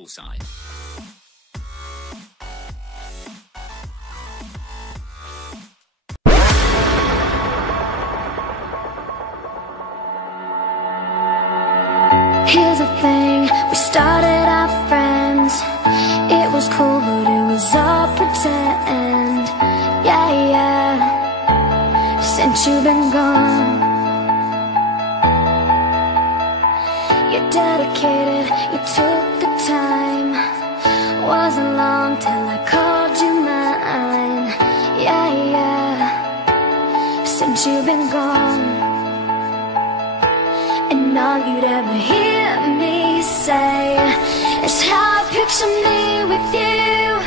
Bullseye. Here's the thing, we started out friends. It was cool, but it was all pretend. Yeah, yeah, since you've been gone. You're dedicated, you took the time. Wasn't long till I called you mine. Yeah, yeah, since you've been gone. And all you'd ever hear me say is how I picture me with you.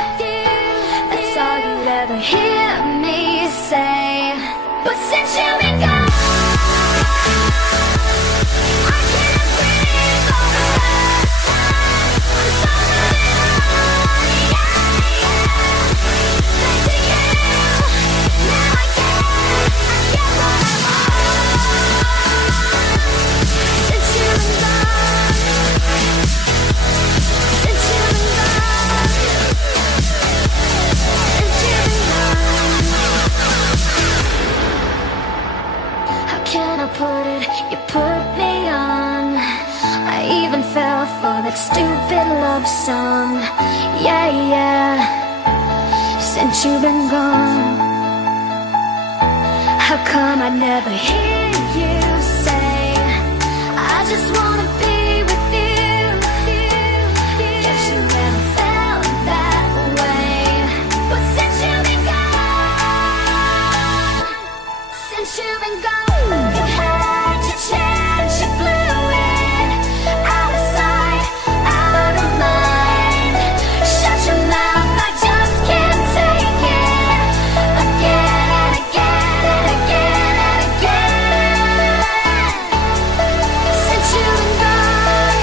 That's all you'd ever hear me say. But since you've been gone, I can't breathe for the first time. I'm so moving on, yeah, back to you. Now I get what I want. Since you've been gone, since you've been gone, since you've been gone. How can I put it? You put me on. I even fell for that stupid love song. Yeah, yeah, since you've been gone. How come I never hear you say I just wanna be with you? Guess you never felt that way. But since you've been gone, since you've been gone, you had your chance, you blew it. Out of sight, out of mind. Shut your mouth, I just can't take it. Again and again and again and again. Since you've been gone,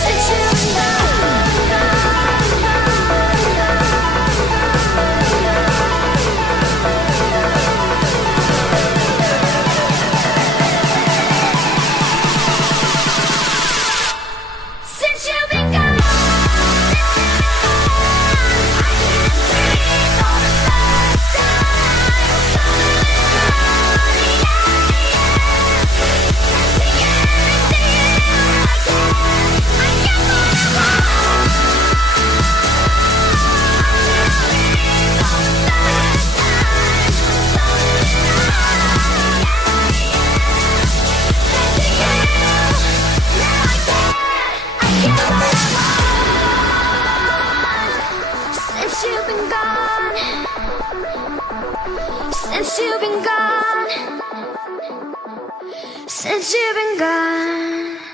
since you've been gone, since you've been gone, I can't breathe for the first time. So moving on, yeah, back to you, I get what I want. I can't breathe for the first time. So moving on, yeah, back to you. Now I get what I want. Since you've been gone, since you've been gone, since you've been gone.